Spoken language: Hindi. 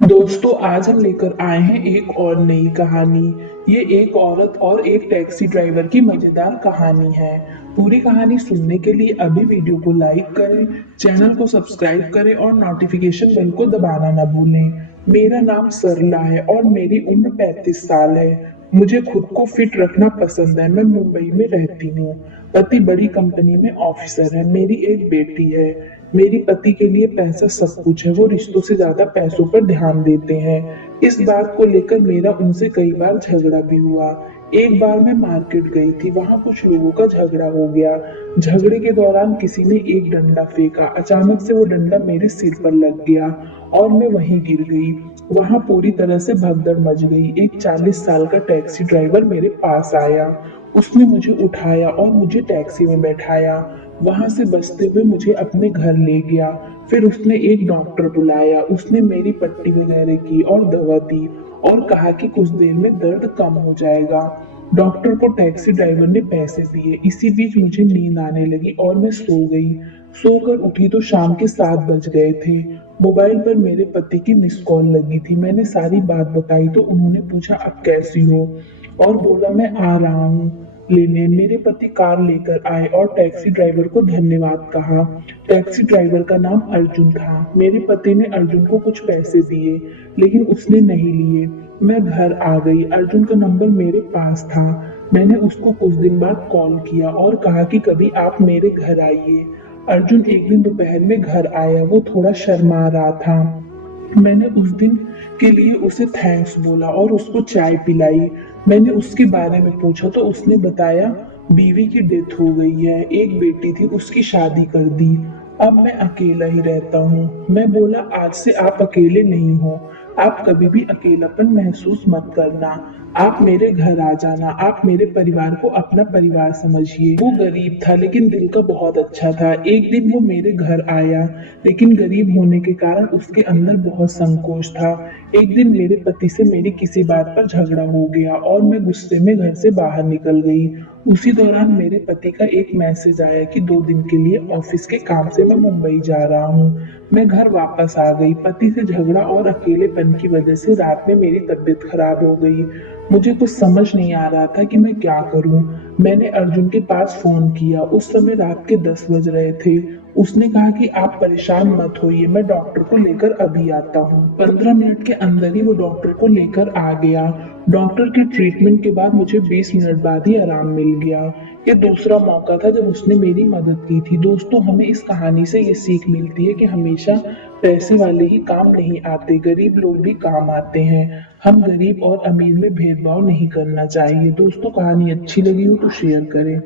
दोस्तों आज हम लेकर आए हैं एक और नई कहानी। ये एक औरत और एक टैक्सी ड्राइवर की मजेदार कहानी है। पूरी कहानी सुनने के लिए अभी वीडियो को लाइक करें, चैनल को सब्सक्राइब करें और नोटिफिकेशन बेल को दबाना न भूलें। मेरा नाम सरला है और मेरी उम्र 35 साल है। मुझे खुद को फिट रखना पसंद है। मैं मुंबई में रहती हूँ। पति बड़ी कंपनी में ऑफिसर है। मेरी एक बेटी है। मेरी पति के लिए पैसा सब कुछ है। वो रिश्तों से ज्यादा पैसों पर ध्यान देते हैं। इस बात को लेकर मेरा उनसे कई बार झगड़ा भी हुआ। एक बार मैं मार्केट गई थी। वहां कुछ लोगों का झगड़ा हो गया। झगड़े के दौरान किसी ने एक डंडा फेंका। अचानक से वो डंडा मेरे सिर पर लग गया और मैं वहीं गिर गई। वहां पूरी तरह से भगदड़ मच गई। एक 40 साल का टैक्सी ड्राइवर मेरे पास आया। उसने मुझे उठाया और मुझे टैक्सी में बैठाया। वहां से बचते हुए मुझे अपने घर ले गया। फिर उसने एक डॉक्टर बुलाया। उसने मेरी पट्टी वगैरह की और दवा दी और कहा कि कुछ देर में दर्द कम हो जाएगा। डॉक्टर को टैक्सी ड्राइवर ने पैसे दिए। इसी बीच मुझे नींद आने लगी और मैं सो गई। सोकर उठी तो शाम के 7 बज गए थे। मोबाइल पर मेरे पति की मिस कॉल लगी थी। मैंने सारी बात बताई तो उन्होंने पूछा अब कैसी हो, और बोला मैं आ रहा हूँ लेने। मेरे पति कार लेकर आए और टैक्सी ड्राइवर को धन्यवाद कहा। टैक्सी ड्राइवर का नाम अर्जुन था। मेरे पति ने अर्जुन को कुछ पैसे दिए लेकिन उसने नहीं लिए। मैं घर आ गई। अर्जुन का नंबर मेरे पास था। मैंने उसको कुछ दिन बाद कॉल किया और कहा कि कभी आप मेरे घर आइए। अर्जुन एक दिन दोपहर में घर आया। वो थोड़ा शर्मा रहा था। मैंने उस दिन के लिए उसे थैंक्स बोला और उसको चाय पिलाई। मैंने उसके बारे में पूछा तो उसने बताया बीवी की डेथ हो गई है, एक बेटी थी, उसकी शादी कर दी। अब मैं अकेला ही रहता हूँ। मैं बोला आज से आप अकेले नहीं हो। आप कभी भी अकेलापन महसूस मत करना। आप मेरे घर आ जाना। आप मेरे परिवार को अपना परिवार समझिए। वो गरीब था लेकिन दिल का बहुत अच्छा था। एक दिन वो मेरे घर आया लेकिन गरीब होने के कारण उसके अंदर बहुत संकोच था। एक दिन मेरे पति से मेरी किसी बात पर झगड़ा हो गया और मैं गुस्से में घर से बाहर निकल गई। उसी दौरान मेरे पति का एक मैसेज आया कि 2 दिन के लिए ऑफिस के काम से मैं मुंबई जा रहा हूँ। मैं घर वापस आ गई। पति से झगड़ा और अकेलेपन की वजह से रात में मेरी तबीयत खराब हो गई। मुझे कुछ समझ नहीं आ रहा था कि मैं क्या करूं। मैंने अर्जुन के पास फोन किया। उस समय रात के 10 बज रहे थे। उसने कहा कि आप परेशान मत होइए, मैं डॉक्टर को लेकर अभी आता हूँ। 15 मिनट के अंदर ही वो डॉक्टर को लेकर आ गया। डॉक्टर के ट्रीटमेंट के बाद मुझे 20 मिनट बाद ही आराम मिल गया। ये दूसरा मौका था जब उसने मेरी मदद की थी। दोस्तों हमें इस कहानी से ये सीख मिलती है कि हमेशा पैसे वाले ही काम नहीं आते, गरीब लोग भी काम आते हैं। हम गरीब और अमीर में भेदभाव नहीं करना चाहिए। दोस्तों कहानी अच्छी लगी हो तो शेयर करें।